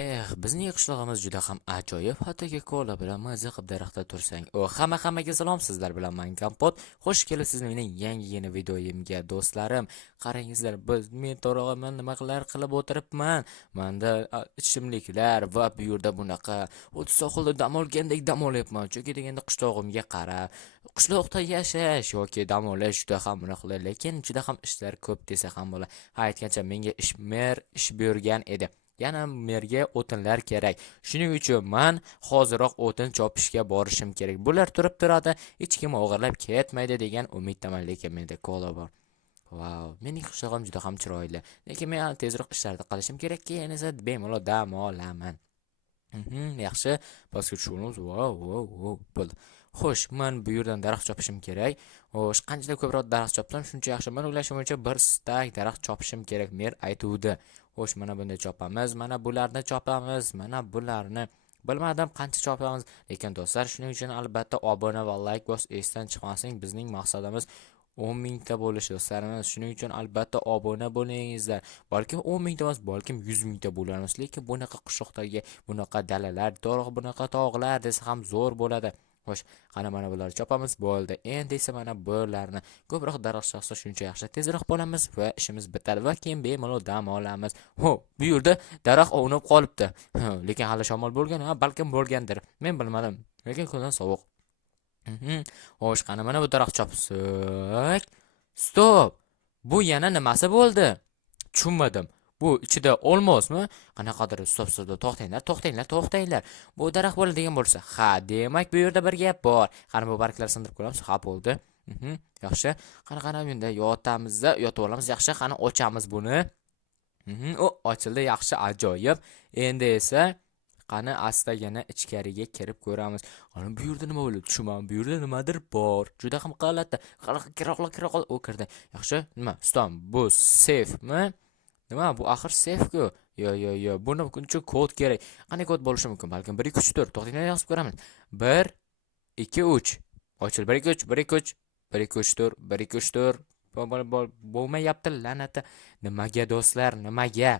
Bizning qishlog'imiz juda ham ajoyib. Hattoki kola bilan maza qilib daraxtda tursang. Hammaga salom, sizlar bilan men Kompot. Xush kelibsiz mening yangi videoyimga do'stlarim. Qarangizlar, men to'rog'iman nima qilib o'tiribman. Menda ichimliklar va bu yerda bunaqa o'tib sohilda dam olgandek dam olyapman. Chunki deganda qishlog'imga qarab, qishloqda yashash yoki dam olish juda ham bunaqa, lekin juda ham ishlar ko'p desa ham bo'ladi. Aytgancha menga ish buyurgan edi. Yana merga o'tinlar kerak. Shuning uchun men hoziroq o'tin chopishga borishim kerak. Bular turib-turadi, hech kim o'g'irlab ketmaydi degan umiddaman, lekin menda kola bor. Wow, mening qishlog'im juda ham chiroyli. Lekin men tezroq ishlarni qilishim kerakki, yana esa bemalol dam olaman. Yaxshi, pastga tushamiz. Wow, bo'ldi. Xo'sh, men bu yerdan daraxt chopishim kerak. Xo'sh, qancha ko'proq daraxt chopsam, shuncha yaxshi. Men o'ylashim bo'yicha bir stak daraxt chopishim kerak, mer aytuvdi. Xo'sh, mana bunday chopamiz, mana bularni chopamiz, mana bularni. Bilmadim qancha chopamiz, lekin do'stlar, shuning uchun albatta obuna va like bos, esdan chiqmasin. Bizning maqsadimiz 10 mingta bo'lish do'stlarimiz. Shuning uchun albatta obuna bo'lingizlar. Balkim 10 mingta emas, balkim 100 mingta bo'lamiz. Lekin bunaqa qishloqdagi, bunaqa dalalar, to'g'ri bunaqa tog'lar desa ham zo'r bo'ladi. Xo'sh, qani mana bularni chopamiz, bo'ldi. Endi esa mana bularni ko'proq daraxt chaqsa shuncha yaxshi. Tezroq bo'lamiz va ishimiz bitadi va keyin bemalol dam olamiz. Bu yerda daraxt o'nib qolibdi. Lekin hali shamol bo'lgan, balkim bo'lgandir. Men bilmadim. Lekin kundan sovuq. Xo'sh, qani mana bu daraxt chopsak. Stop. Bu yana nimasi bo'ldi? Tushunmadim. Bu ichida olmosmi? Qanaqadir stop, to'xtanglar. Bu daraxt bo'ladigan bo'lsa, ha, demak bu yerda bir gap bor. Qani bu barglarni sindirib ko'ramiz. Ha, bo'ldi. Yaxshi. Qani bunda yotib olamiz. Yaxshi, qani ochamiz buni. Ochildi, yaxshi, ajoyib. Endi esa qani astagina ichkariga kirib ko'ramiz. Qani bu yerda nima bo'ldi? Tushunmadim. Bu yerda nimadir bor. Juda ham g'alati. Kira qol o'kirdi. Yaxshi, nima? Ustam, bu safemi? Nima bu axir safe-ku? Yo. Buni uchun kod kerak. Qanday kod bo'lishi mumkin? Balkim 1 2 3 4. To'xtanglar, yozib ko'ramiz. 1 2 3. Ochil 1 2 3 1 2 3 1 2 3 4 1 2 3 4. Bo'lmayapti la'nati. Nimaga do'stlar? Nimaga?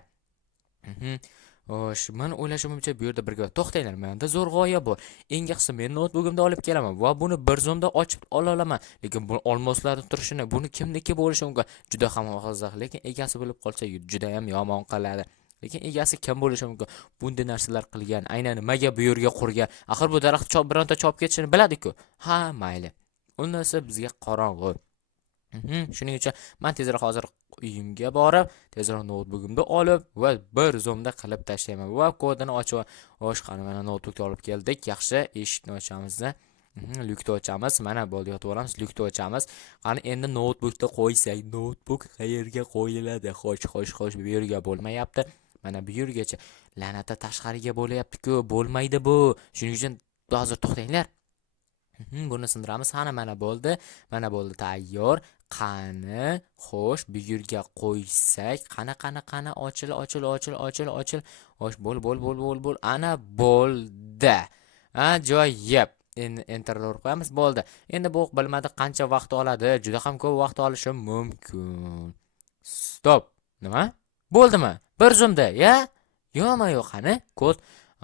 Xo'sh, men o'ylashimcha bu yerda birga to'xtanglar, menda zo'r g'oya bor. Eng yaxshisi men notebookimda olib kelaman va buni bir zo'mda ochib olaman. Lekin bu olmoslarning turishini, buni kimniki bo'lishi mumkin? Juda ham qiziq, lekin egasi bo'lib qolsa juda ham yomon qiladi. Lekin egasi kim bo'lishi mumkin? Bunday narsalar qilgan, aynan nimaga bu yerga qurgan? Axir bu daraxt bironta chopib ketishini biladi-ku. Ha, mayli. Undasa bizga qorong'u. Shuning uchun men tezroq hozir uyimga borib, tezroq notebookimni olib va bir zoomda qilib tashlayman va kodini ochib, xo'sh, qani mana notebookni olib keldik. Yaxshi, eshikni ochamiz. Lyukni ochamiz. Mana bo'ldi, yotib olamiz. Lyukni ochamiz. Qani endi notebookni qo'ysak, notebook qayerga qo'yiladi? Xo'sh, bu yerga bo'lmayapti. Mana bu yergacha la'nata tashqariga bo'layapti-ku, bo'lmaydi bu. Shuning uchun hozir to'xtanglar. Buni sindiramiz. Mana bo'ldi. Mana bo'ldi, tayyor. Qani, xo'sh, bu yerga qo'ysak, qani, ochil. Xo'sh, bo'l. Ana bo'ldi. Ajoyib. Endi enterni urib qo'yamiz, bo'ldi. Endi bu bilmadi qancha vaqt oladi. Juda ham ko'p vaqt olishi mumkin. Stop. Nima? Bo'ldimi? Bir zoomda, ya? Yo'q, qani? Kod.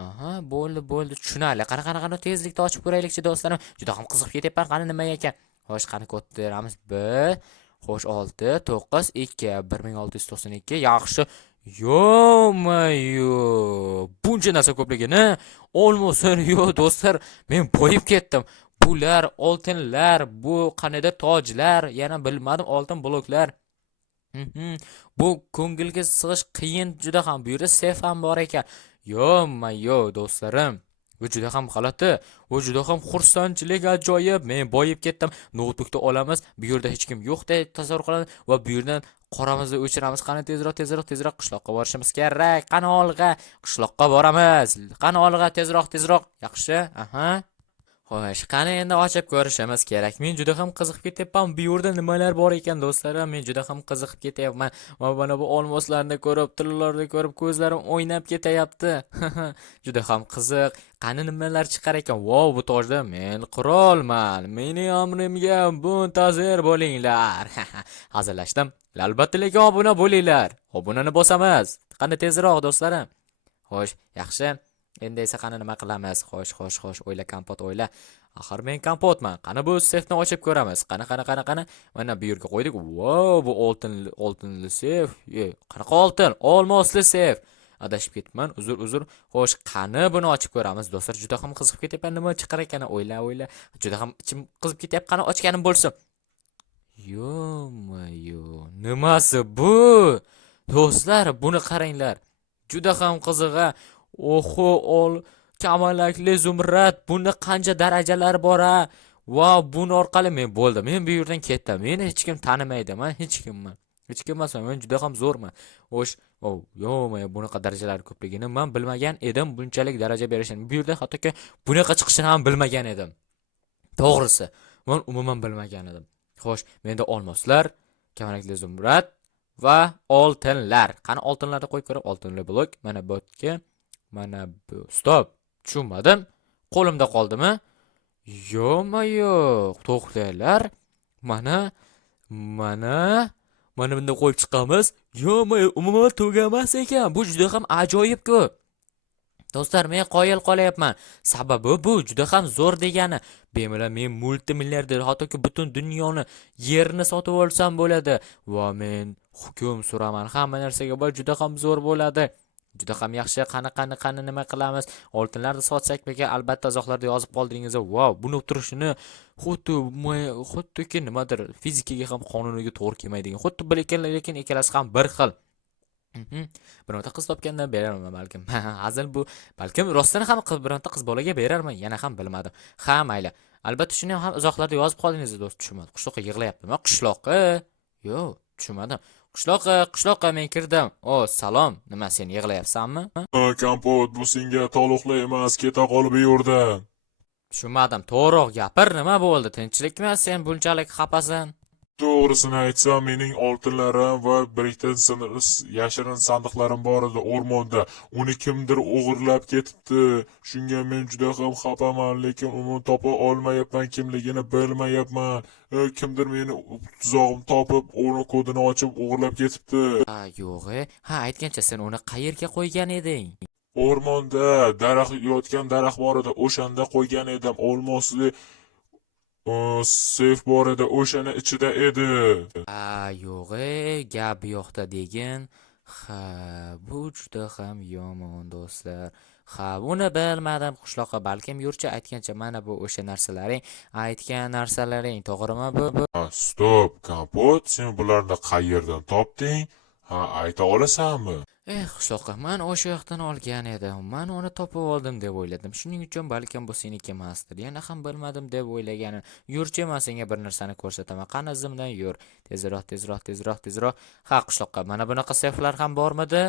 Aha, bo'ldi. Tushunali. Qani tezlikda ochib ko'raylikchi do'stlarim. Juda ham qiziqib ketyapman. Qani nima ekan? Xo'sh, qani kodni beramiz. 1 xo'sh 6 9 2 1692. Yaxshi. Yo-mayo. Buncha narsa ko'pligini olmosin, yo do'stlar, men boyib ketdim. Bular oltinlar, bu qanida tojlar, yana bilmadim, oltin bloklar. Bu ko'ngilga sig'ish qiyin juda ham. Bu yerda sef ham bor ekan. Yo-mayo do'stlarim. Bu juda ham g'alati. Bu juda ham xursandchilik ajoyib. Men boyib ketdim. Notebookni olamiz. Bu yerda hech kim yo'qdek tasavvur qilamiz va bu yerdan qoramizni o'chiramiz. Qani tezroq qishloqqa borishimiz kerak. Qani olg'a qishloqqa boramiz. Qani olg'a tezroq. Yaxshi. Aha. Xo'sh, qani endi ochib ko'rishimiz kerak. Men juda ham qiziqib ketyapman. Bu yerda nimalar bor ekan do'stlarim? Men juda ham qiziqib ketyapman. Va mana bu olmoslarni ko'rib, tillarni ko'rib, ko'zlarim o'ynab ketyapti. Juda ham qiziq. Qani nimalar chiqar ekan? Wow, bu tojda men qirolman. Mening amrimga muntazir bo'linglar. Hazillashdim. Albatta, lekin obuna bo'linglar. Obunani bosamiz. Qani tezroq do'stlarim. Xo'sh, yaxshi. Endi esa qani nima qilamiz? Xo'sh, o'yla kompot o'yla. Axir men kompotman. Qani bu sefni ochib ko'ramiz. Qani. Mana bu yerga qo'ydik. Wow, bu oltinli sef. Qanaqa oltin? Olmosli sef. Adashib ketibman. Uzr. Xo'sh, qani buni ochib ko'ramiz. Do'stlar, juda ham qiziqib ketyapman. Nima chiqar ekan? O'yla. Juda ham ichim qizib ketyapti. Qani ochganim bo'lsin. Yo, nimasi bu? Do'stlar, buni qaranglar. Juda ham qiziq-a. Oho, kamalakli zumrad. Buni qancha darajalari bor-a? Wow, buni orqali men bo'ldim. Men bu yerdan ketdim. Meni hech kim tanimaydi. Men hech kimman. Hech kim emasman. Men juda ham zo'rman. Xo'sh, bunaqa darajalar ko'pligini men bilmagan edim. Bunchalik daraja berishini. Bu yerda hattoki bunaqa chiqishini ham bilmagan edim. To'g'risi, men umuman bilmagan edim. Xo'sh, menda olmoslar, kamalakli zumrad va oltinlar. Qani oltinlarni qo'yib ko'rib, oltinli blok. Mana bu yerga, mana bu. Stop. Tushunmadim. Qo'limda qoldimi? Yo'q, to'xtanglar. Mana bunda qo'yib chiqamiz. Umuman tugamas ekan. Bu juda ham ajoyib-ku. Do'stlar, men qoyil qolyapman. Sababi bu juda ham zo'r degani. Bemalol men multimilliarder, hattoki butun dunyoni, yerni sotib olsam bo'ladi. Va men hukm suraman. Hamma narsaga bu juda ham zo'r bo'ladi. Juda ham yaxshi. Qani nima qilamiz? Oltinlarni sotsak beka, albatta izohlarda yozib qoldingiz. Wow, buni turishini xuddiki nimadir, fizikaga ham qonuniga to'g'ri kelmaydigan. Xuddi lekin ikkalasi ham bir xil. Bironta qiz topgandan berarman balkim. Hazil bu. Balkim rostdan ham bironta qiz bolaga berarman, yana ham bilmadim. Ha, mayli. Albatta shuni ham izohlarda yozib qoldingiz, do'st, tushunmadim. Qishloqqa yig'layaptimi? Qishloqqa? Yo'q, tushunmadim. Qishloqqa men kirdim. Salom. Nima, sen yig'layapsanmi? Kompot, bu senga taalluqli emas, keta qolib bu yerdan. Tushunmadim. To'g'ri gapir, nima bo'ldi? Tinchlikmi? Sen bunchalik xafasan? To'g'risini aytsam, mening oltinlarim va birikta yashirin sandiqlarim bor edi o'rmonda. Uni kimdir o'g'irlab ketibdi. Shunga men juda ham xafaman, lekin uni topa olmayapman, kimligini bilmayapman. Kimdir meni tuzog'im topib, uni kodini ochib o'g'irlab ketibdi. Yo'q. Aytgancha sen uni qayerga qo'ygan eding? O'rmonda yotgan daraxt bor edi, o'shanda qo'ygan edim. Olmosli sef bor edi, o'shani ichida edi. Yo'q, gap yo'qda degin. Bu juda ham yomon, do'stlar. Buni bilmadim. Qishloqqa balkim yurchi, aytgancha mana bu o'sha narsalaring, aytgan narsalaring, to'g'rimi bu? Stop, kompot, sen bularni qayerdan topding? Ayta olasanmi? Qishloqqa men o'sha yoqdan olgan edim. Men uni topib oldim deb o'yladim. Shuning uchun balkim bu seniki emasdir. Yana ham bilmadim deb o'ylaganim. Yurchi, men senga bir narsani ko'rsataman. Qani izimdan yur. Tezroq. Qishloqqa mana bunaqa seflar ham bormidi?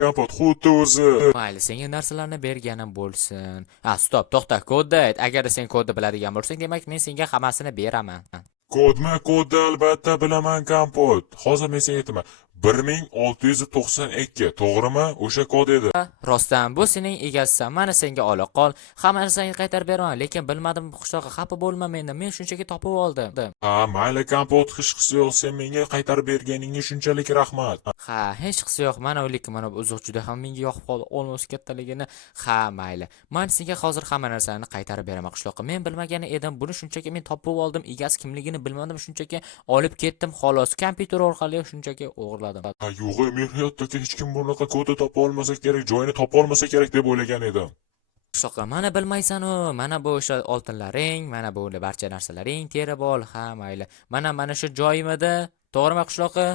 Kompot, xuddi o'zi. Mayli, senga narsalarni berganim bo'lsin. Stop, to'xta, kodni ayt. Agar sen kodni biladigan bo'lsang, demak men senga hammasini beraman. Kodni albatta bilaman, kompot. Hozir men senga aytaman. 1692, to'g'rimi? O'sha kod edi. Rostdan bu sening egasisan. Mana senga ola qol. Hamma narsani qaytarib beraman, lekin bilmadim qishloqqa xafa bo'lma mendan. Men shunchaki topib oldim. Mayli, kompot, hech qisi yo'q. Sen menga qaytarib berganingga shunchalik rahmat. Hech qisi yo'q. Mana bu uzoq juda ham menga yoqib qoldi. Olmos kattaligini. Mayli. Men senga hozir hamma narsani qaytarib beraman qishloqqa. Men bilmagan edim. Buni shunchaki men topib oldim. Egasi kimligini bilmadim, shunchaki olib ketdim xolos. Kompyuter orqali shunchaki o'g'irladim. Yo'q, men hayotdagi hech kim bunaqa kodni topa olmasa kerak, joyini topa olmasa kerak deb o'ylagan edim. Qishloqqa mana bilmaysan-u, mana bu o'sha oltinlaring, mana bu barcha narsalaring terib ol. Mayli. Mana shu joyimda. To'g'rimi qishloqqa?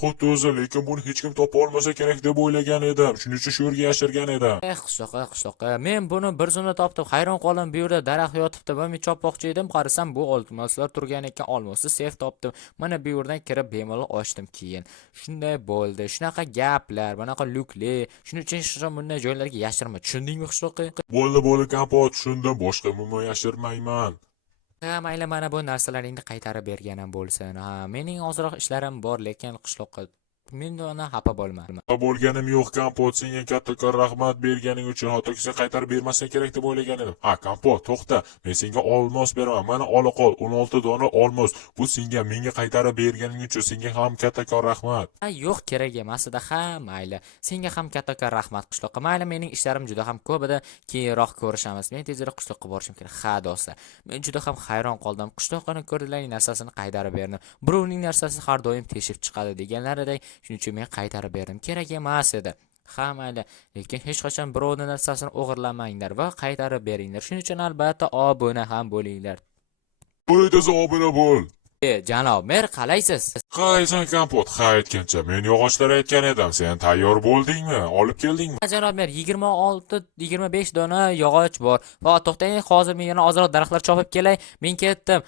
Xuddi o'zi, lekin buni hech kim topa olmasa kerak deb o'ylagan edim. Shuning uchun shu yerga yashirgan edim. Qishloqqa. Men buni bir zumda topdim. Hayron qoldim, bu yerda daraxt yotibdi. Men chopmoqchi edim, qarasam bu olmoslar turgan ekan, olmosni sef topdim. Mana bu yerdan kirib bemalol ochdim keyin. Shunday bo'ldi. Shunaqa gaplar, bunaqa lukli. Shuning uchun bunday joylarga yashirma. Tushundingmi qishloqqa? Bo'ldi, kompot, tushundim. Boshqa umuman yashirmayman. Mayli, mana bu narsalaringni qaytarib berganim bo'lsin. Mening ozroq ishlarim bor, lekin qishloqqa Mendona xafa bo'lma. Bo'lganim yo'q Kompot, senga kattakon rahmat berganing uchun. Hattoki sen qaytarib bermasang kerak deb o'ylagan edim. Ha, Kompot, to'xta. Men senga olmos beraman. Mana ola qol, 16 dona olmos. Bu senga menga qaytarib berganing uchun senga ham kattakon rahmat. Ha, yo'q, kerak emas edi. Ha, mayli. Senga ham kattakon rahmat qishloqqa. Mayli, mening ishlarim juda ham ko'p edi. Keyinroq ko'rishamiz. Men tezroq qishloqqa borishim kerak. Ha, do'stlar. Men juda ham hayron qoldim. Qishloqqani ko'rdilarning narsasini qaytarib berdim. Birovning narsasi har doim teshib chiqadi deganlaridek, shuning uchun men qaytarib berdim. Kerak emas edi. Ha, mayli. Lekin hech qachon birovning narsasini o'g'irlamanglar va qaytarib beringlar. Shuning uchun albatta obuna ham bo'linglar. Bo'ladi, obuna bo'l. Janob mer, qalaysiz? Qaysan Kompot, ha aytgancha men yog'ochlar aytgan edim. Sen tayyor bo'ldingmi? Olib keldingmi? Janob mer, 26-25 dona yog'och bor. Va to'xtang, hozir men yana ozroq daraxtlar chopib kelay. Men ketdim.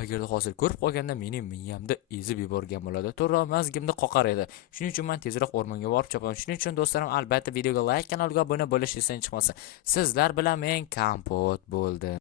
Agarda hozir ko'rib qolganda mening miyamda ezib yuborgan bo'ladi. To'g'ri, mazgimda qoqar edi. Shuning uchun men tezroq o'rmonga borib chopaman. Shuning uchun do'stlarim, albatta videoga like, kanalga obuna bo'lish esdan chiqmasin. Sizlar bilan men Kompot bo'ldim.